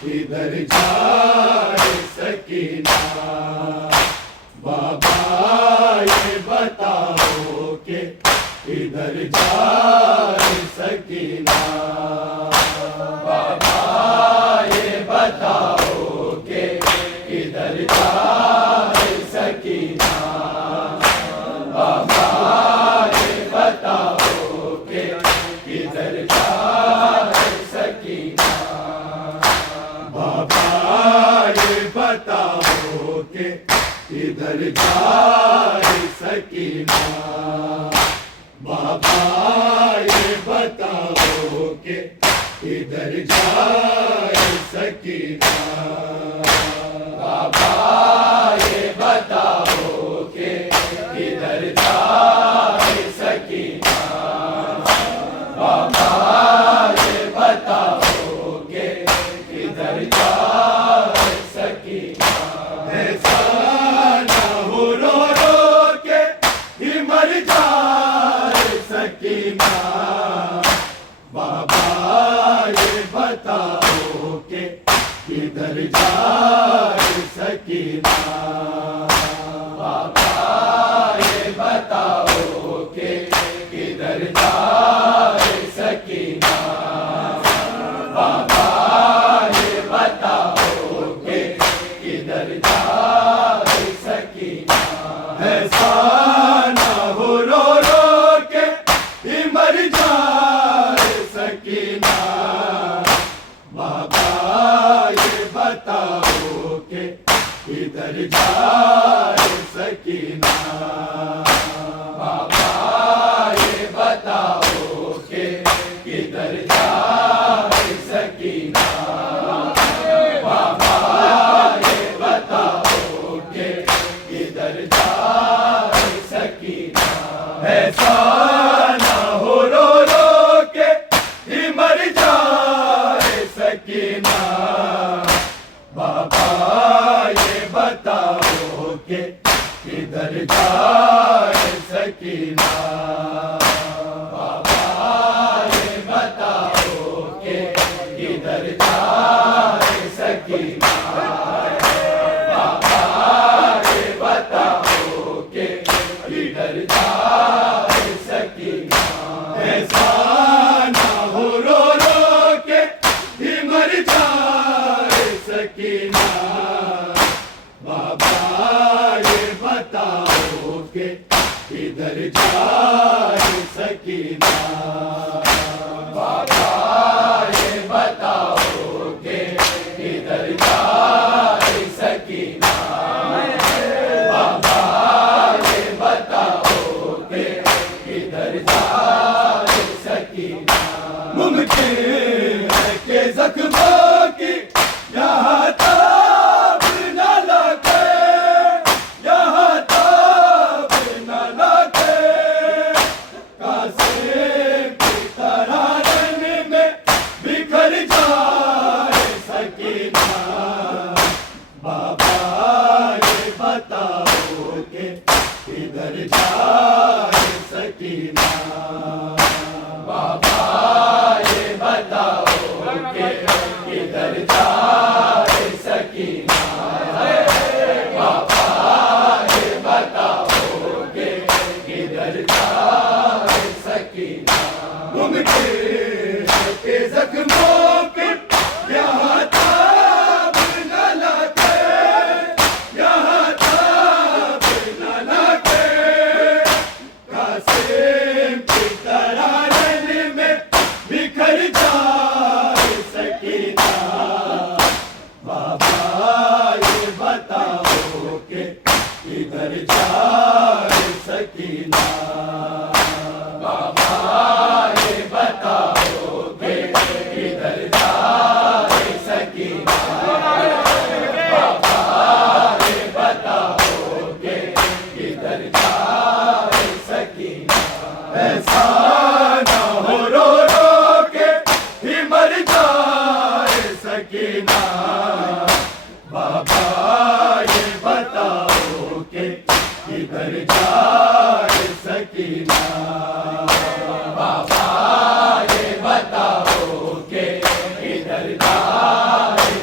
किधर जाए सकीना। बाबा ये बताओ के किधर जाए सकीना। बाबा ये बताओ के किधर जाए सकीना। बाबा ये बताओ के किधर जाए सकीना। बाबा ये बताओ के किधर जाए सकीना। बाबा ये बताओ के किधर जाए सकीना। बाबा ये बताओ के किधर जाए सकीना। बाबा ये बताओ के किधर जाए सकीना। ऐसा ना हो रो रो के ही मर जाए सकीना। बाबा ये बताओ के किधर जाए सकीना। बाबा ये बताओ के किधर जाए सकीना। बाबा ये बताओ के किधर जाए सकीना। ऐसा ना हो रो रो के ही मर जाए सकीना। बाबा ये बताओ के किधर जाए सकीना। बाबा ये बताओ के किधर जाए सकीना। बाबा ये बताओ के किधर जाए सकीना। ऐसा ना हो रो रो के ही मर जाए सकीना। बाबा ये बताओ के किधर जाए सकीना। बाबा ये बताओ के किधर जाए सकीना। बाबा ये बताओ के किधर जाए सकीना। ऐसा ना हो रो रो के ही मर जाए सकीना। बाबा ये बताओ के किधर जाए सकीना। बाबा ये बताओ के किधर जाए सकीना। बाबा ये बताओ के किधर जाए सकीना। मुमकिन है कि जख्मों की यहाँ ताब न लगे। यहाँ ताब न लगे। कासिम की तरह रन में बिखर जाए सकीना। बाबा ये बताओ के किधर जाए सकीना। बाबा ये बताओ के किधर जाए सकीना। बाबा ये बताओ के किधर जाए सकीना। मुमकिन है कि जख्मों के यहाँ ताब न लगे। यहाँ ताब न लगे। कासिम की तरह रन में बिखर जाए सकीना। बाबा ये बताओ के किधर जाए सकीना। बाबा ये बताओ के किधर जाए सकीना। बाबा ये बताओ के किधर जाए सकीना। ऐसा ना हो रो रो के ही मर जाए सकीना। बाबा ये बताओ के किधर जाए सकीना। बाबा ये बताओ के किधर जाए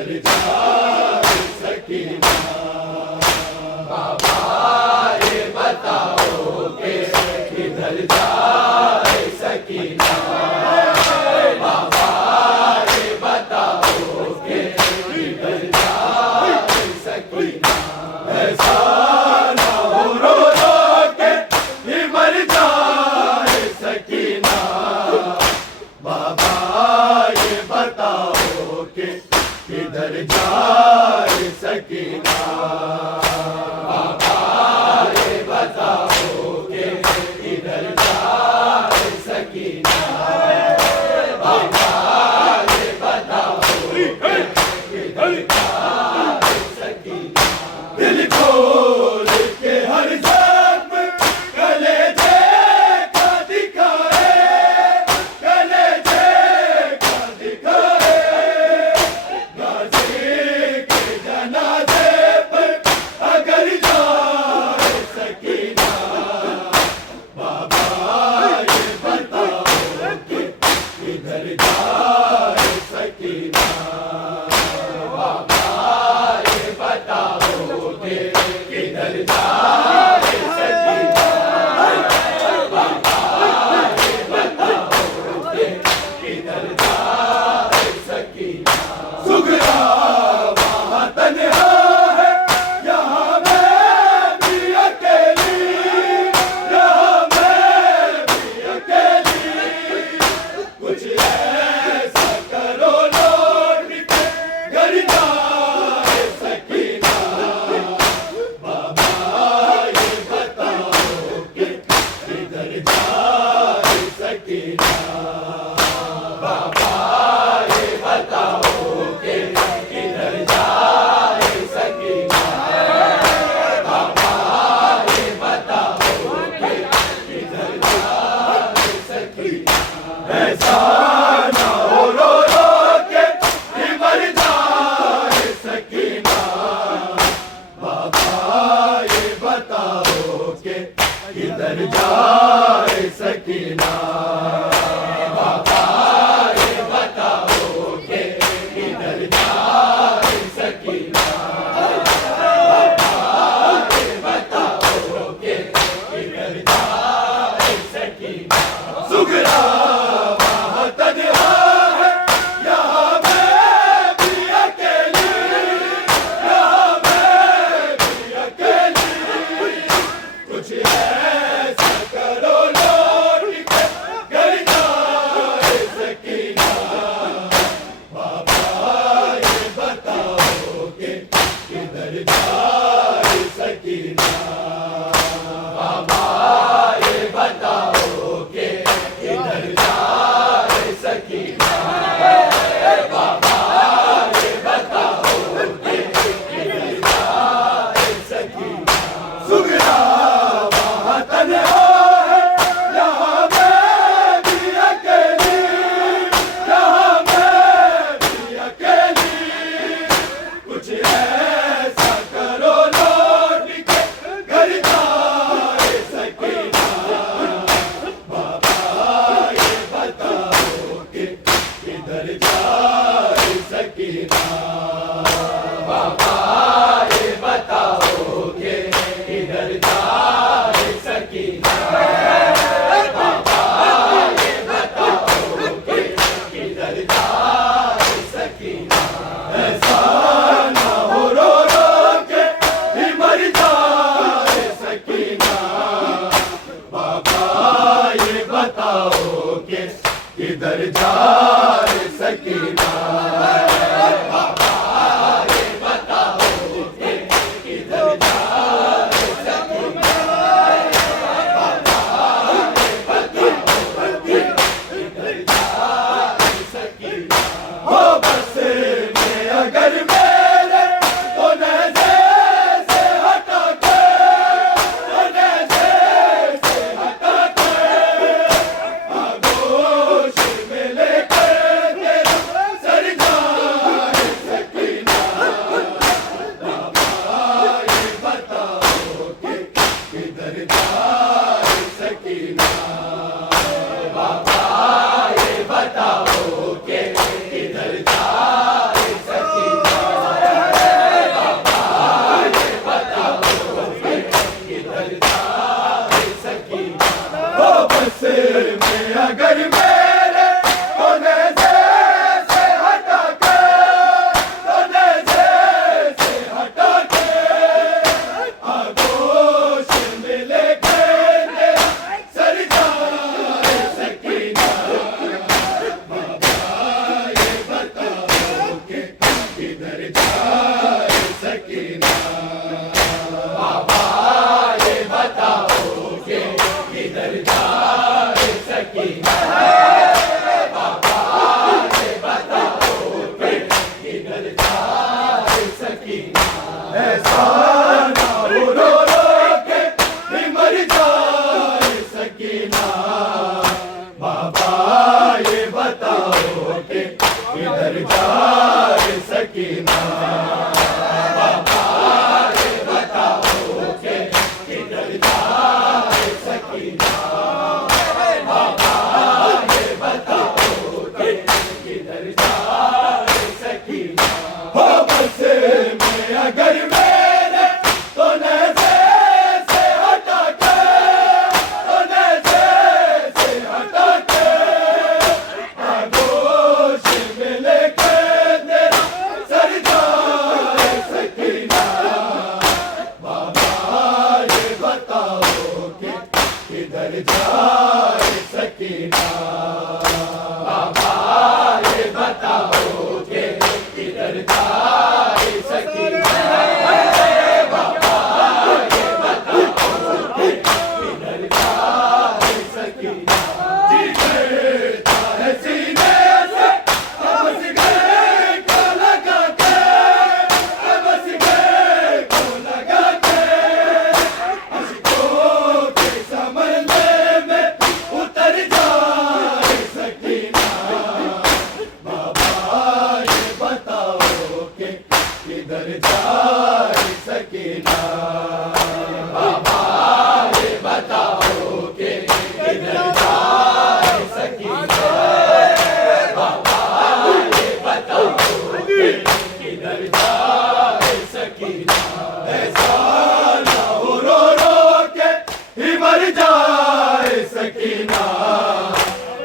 किधर जाए सकीना। बाबा ये बताओ के किधर जाए सकीना। बाबा ये बताओ के किधर जाए सकीना। ऐसा ना हो रो रो के ही मर जाए सकीना। बाबा ये बताओ के किधर जाए सकीना। बाबा ये बताओ के किधर जाए सकीना। बाबा ये बताओ के किधर जाए सकीना। दिल खोल के हर जख्म कलेजे का दिखाए, कलेजे का दिखाए। गाजी के जनाजे पर अगर जाए सकीना। बाबा ये बताओ कि किधर जाए सकीना। बाबा ये बताओ कि किधर जाए सकीना। बाबा ये बताओ कि किधर जाए सकीना। सुगरा वहाँ तन्हा है, यहाँ मैं भी अकेली, यहाँ मैं भी अकेली। कुछ ऐसा करो लौट के घर जाए सकीना। बाबा ये बताओ कि किधर जाए सकीना। बाबा ये बताओ कि किधर जाए सकीना। बाबा ये बताओ कि किधर जाए सकीना। ऐसा ना हो रो रो के ही मर जाए सकीना। बाबा ये बताओ के किधर जाए सकीना। बाबा ये बताओ के किधर जाए सकीना। बाबा ये बताओ के किधर जाए सकीना। सुगरा वहाँ तन्हा है, यहाँ मैं भी अकेली, यहाँ मैं भी अकेली। कुछ ऐसा करो लौट के घर जाए सकीना। बाबा ये बताओ के किधर जाए सकीना। बाबा ये बताओ के किधर जाए सकीना। बाबा ये बताओ के किधर जाए सकीना। सुगरा वहाँ तन्हा है, यहाँ मैं भी अकेली, यहाँ मैं भी अकेली। कुछ ऐसा करो लौट के घर जाए सकीना। बाबा ये बताओ कि किधर जाए सकीना। बाबा ये बताओ कि किधर जाए सकीना। बाबा ये बताओ कि किधर जाए सकीना। ऐसा ना हो रो रो के ही मर जाए सकीना। बाबा ये बताओ कि किधर जाए सकीना। बाबा ये बताओ कि किधर जाए सकीना। बाबा ये बताओ कि किधर जाए सकीना। हो बस में अगर मेरे तो नज़र से हटा के, तो नज़र से हटा के आगोश में लेकर तेरा सर जा किधर जाए सकीना। बाबा ये बताओ कि किधर जाए सकीना। बाबा ये बताओ कि किधर जाए सकीना। ऐसा ना हो रो रो के भी मर जाए सकीना। बाबा ये बताओ कि किधर जाए सकीना। बाबा ये बताओ कि किधर जाए सकीना। बाबा ये बताओ कि किधर जाए सकीना। हो बस में अगर मेरे तो नज़र से हटा के, तो नज़र से हटा के आगोश में लेके तेरा सर जाए सकीना। बाबा ये बताओ कि किधर जाए सकीना। बाबा ये बताओ कि किधर जाए सकीना। बाबा ये बताओ कि किधर जाए सकीना। जी करता है सीने से बस गए को लगा के, बस गए को लगा के अश्कों के समंदर में उतर जाए सकीना। बाबा ये बताओ कि किधर जाए सकीना। बाबा ये बताओ कि किधर जाए सकीना। बाबा ये बताओ कि किधर जाए सकीना। ऐसा ना हो रो रो के ही मर जाए सकीना।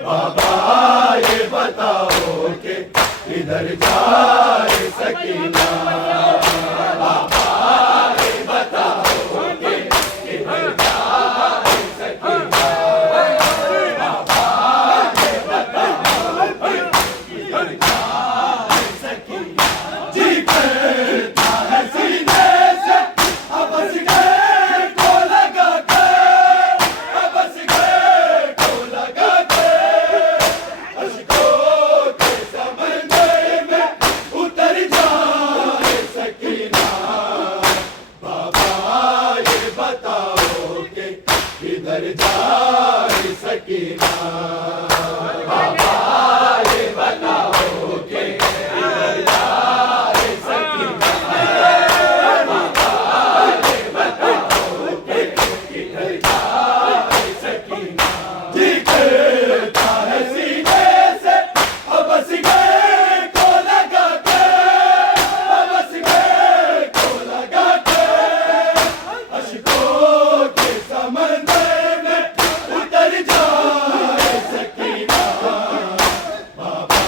बाबा ये बताओ कि किधर जाए सकीना। बाबा ये बताओ कि किधर जाए सकीना। बाबा ये बताओ कि किधर जाए सकीना। जी करता है सीने से बस गए को लगा के, बस गए को लगा के अश्कों के समंदर में उतर जाए सकीना। बाबा ये बताओ कि किधर जाए सकीना। बाबा ये बताओ कि किधर जाए सकीना। बाबा ये बताओ कि किधर जाए सकीना। जी करता है सीने से बस गए को लगा के, बस गए को लगा के अश्कों के समंदर में उतर जाए सकीना। बाबा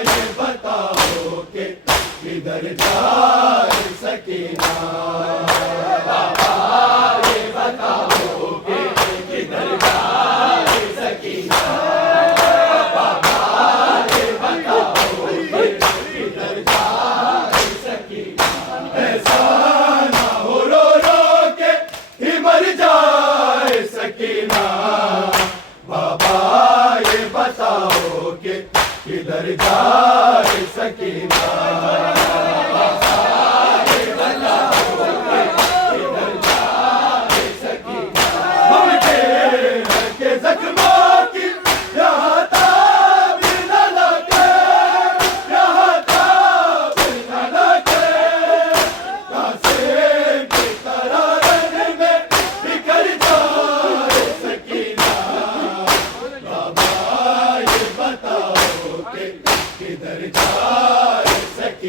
ये बताओ कि किधर जाए सकीना। बाबा ये बताओ कि किधर जाए सकीना। बाबा ये बताओ कि किधर जाए सकीना। ऐसा ना हो रो रो के ही मर जाए सकीना। बाबा ये बताओ कि किधर जाए सकीना। बाबा ये बताओ कि किधर जाए सकीना। मुझे के जख्मों की यहाँ ताबीर न लगे, यहाँ ताबीर न लगे कासे की तरह रन में बिखर जाए सकीना। बाबा ये बताओ कि किधर जाए सकीना।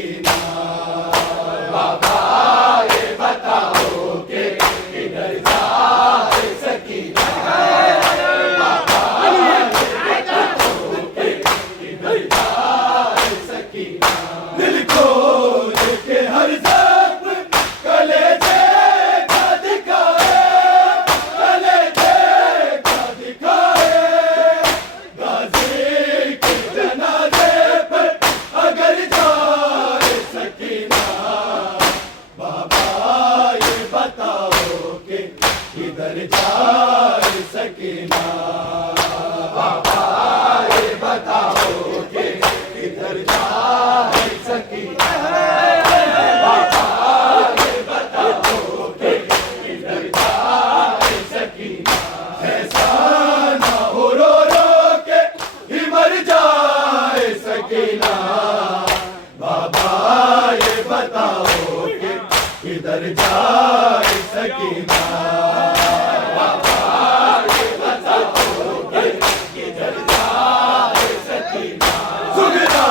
किधर जाए सकीना सुगना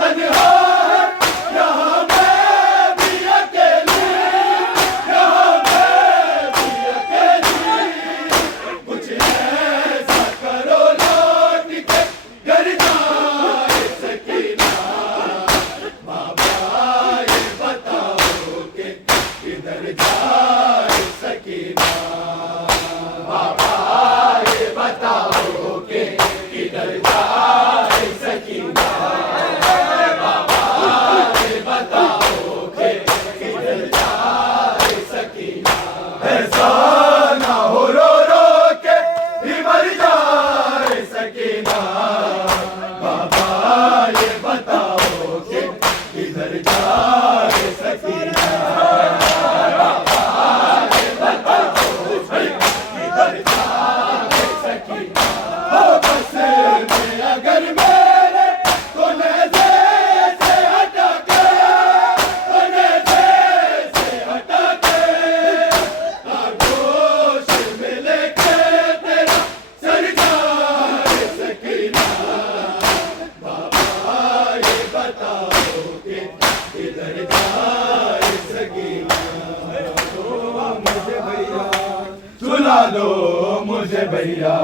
तन्हा है यहाँ मैं भी अकेली यहाँ मैं भी अकेली कुछ ऐसा करो लौट के घर जाए सकीना बाबा ये बताओ कि किधर जाए सकीना बाबा ये बताओ कि किधर जाए सकीना बाबा ये बताओ कि किधर जाए सकीना ऐसा ना हो रो रो के भी मर जाए सकीना बाबा ये बताओ कि किधर जाए सकीना बाबा ये बताओ किधर जाए सकीना हो बस में अगर मेरे तो नज़र से हटा के तो नज़र से हटा के आगोश में लेके तेरा सर जाए सकीना बाबा ये बताओ कि किधर जाए सकीना मुझे भैया सुला दो मुझे भैया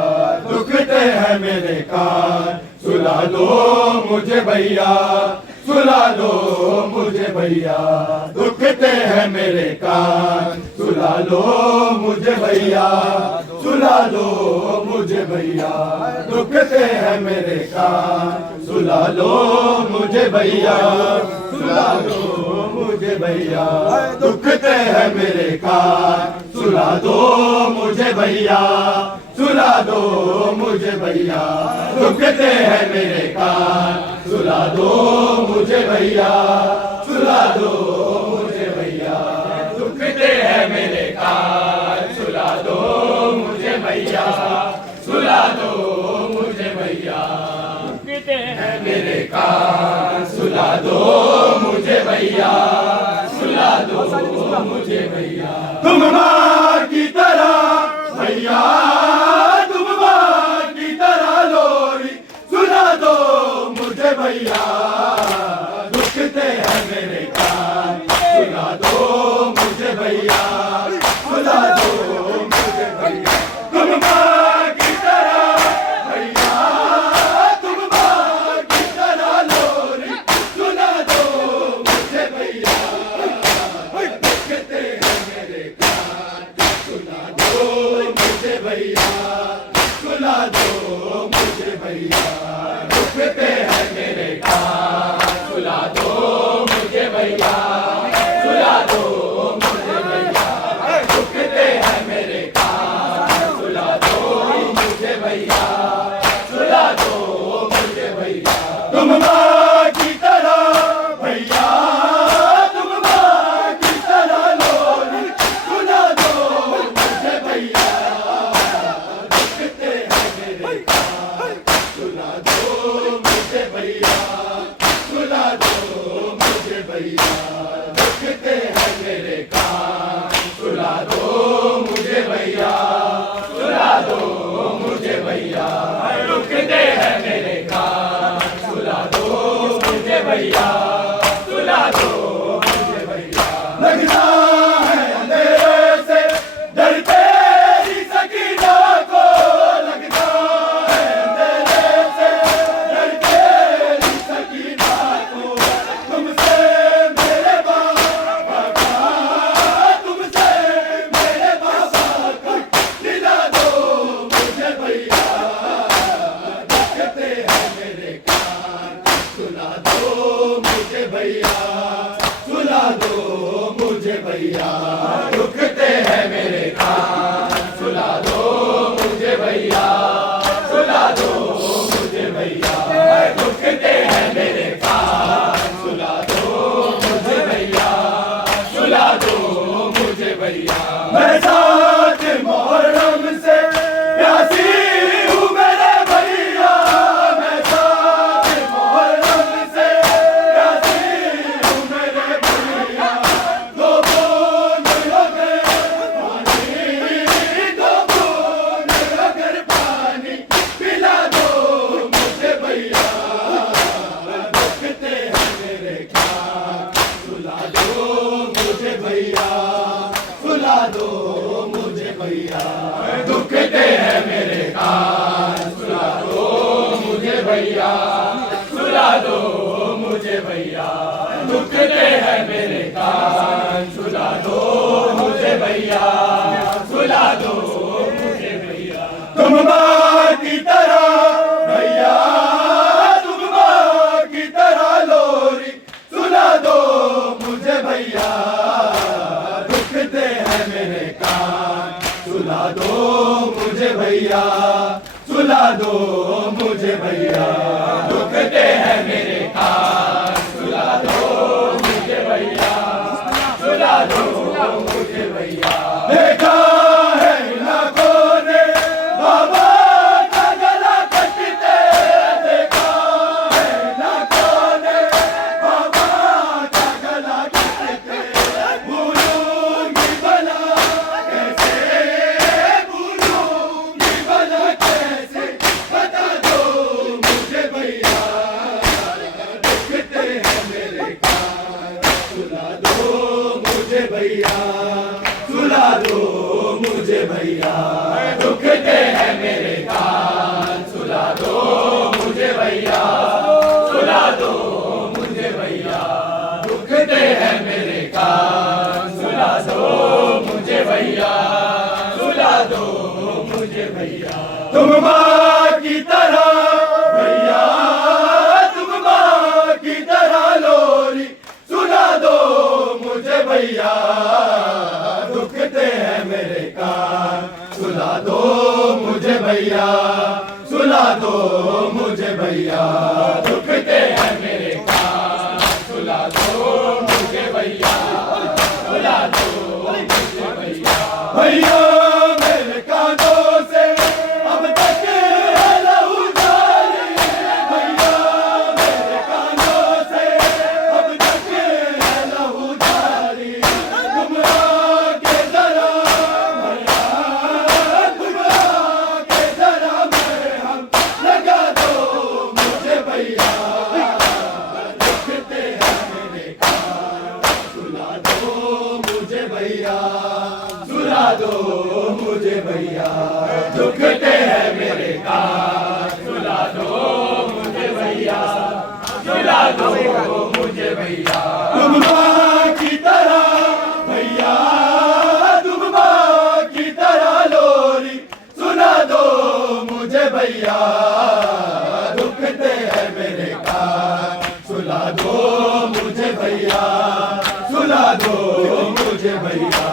दुखते हैं मेरे कान सुला दो मुझे भैया सुला दो मुझे भैया दुखते हैं मेरे कान सुला लो मुझे भैया सुला दो मुझे भैया दुखते हैं मेरे कान सुला लो मुझे भैया सुला लो मुझे भैया दुखते हैं मेरे कान सुला दो मुझे भैया सुला दो मुझे भैया दुखते हैं मेरे कान सुला दो मुझे भैया सुला दो मुझे भैया दुखते हैं मेरे कान सुला दो मुझे भैया सुला दो मुझे भैया दुखते हैं मेरे कान सुला दो मुझे भैया सुला दो मुझे भैया तुम माँ की तरह भैया तुम माँ की तरह लोरी सुला दो मुझे भैया दुखते हैं मेरे कान सुला दो मुझे भैया सुला दो मुझे भैया तुम माँ की तरह भैया तुम माँ की तरह लोरी सुला दो मुझे भैया दुखते हैं मेरे कान सुला दो मुझे भैया सुला दो मुझे भैया दुखते हैं मेरे कान सुला दो मुझे भैया सुला दो मुझे भैया दुखते हैं मेरे कान सुला दो मुझे भैया सुला दो मुझे भैया तुम माँ की तरह भैया तुम माँ की तरह लोरी सुला दो मुझे भैया दुखते हैं मेरे कान सुला दो मुझे भैया सुला दो मुझे भैया दुखते हैं मेरे कान सुला दो मुझे भैया सुला दो मुझे भैया दुखते हैं मेरे कान सुला दो मुझे भैया सुला दो मुझे भैया लगता है अंधेरे से डरते ही सकीना को लगता है अंधेरे से डरते ही सकीना को तुमसे मेरे बाबा का तुमसे मेरे बाबा का दिला दो मुझे भैया दुखते हैं मेरे कान सुला दो मुझे भैया सुला दो मुझे भैया दुखते हैं मेरे कान सुला दो मुझे भैया सुला दो मुझे भैया दुखते हैं मेरे कान सुला दो मुझे भैया सुला दो मुझे भैया मैं साथ मोहर्रम से प्यासी हूँ मेरे भैया मैं साथ मोहर्रम से प्यासी हूँ मेरे भैया दो भैया सुला दो मुझे भैया दुखते हैं मेरे कान सुला दो मुझे भैया सुला दो मुझे भैया दुखते हैं मेरे कान सुला दो मुझे भैया सुला दो मुझे भैया तुम माँ की तरह भैया तुम माँ की तरह लोरी सुला दो मुझे भैया दुखते हैं मेरे कान सुला दो मुझे भैया सुला दो मुझे भैया दुखते हैं मेरे कान सुला दो मुझे भैया सुला दो मुझे भैया देखा है लाखों ने बाबा का गला कटते देखा है लाखों ने बाबा का गला कटते भूलूंगी भला कैसे भूलूंगी भला कैसे बता दो मुझे भैया दुखते हैं मेरे कान सुला दो मुझे भैया सुला दो मुझे भैया दुखते हैं मेरे कान सुला दो मुझे भैया सुला दो मुझे भैया दुखते हैं मेरे कान सुला दो मुझे भैया सुला दो मुझे भैया तुम माँ की तरह भैया तुम माँ की तरह लोरी सुला दो मुझे भैया दुखते हैं मेरे कान सुला दो मुझे भैया सुला दो मुझे भैया दुखते हैं मेरे कान सुला दो मुझे भैया सुला दो मुझे भैया भैया मेरे कानों से अब तक है लहू जारी भैया मेरे कानों से अब तक है लहू जारी तुम आके जरा भैया तुम आके जरा मरहम लगा दो मुझे भैया दुखते हैं मेरे कान सुला दो मुझे भैया सुला दो मुझे भैया दुखते हैं मेरे कान सुला दो मुझे भैया सुला दो मुझे भैया तुम माँ की तरह भैया तुम माँ की तरह लोरी सुला दो मुझे भैया दुखते हैं मेरे कान सुला दो मुझे भैया सुला दो मुझे भैया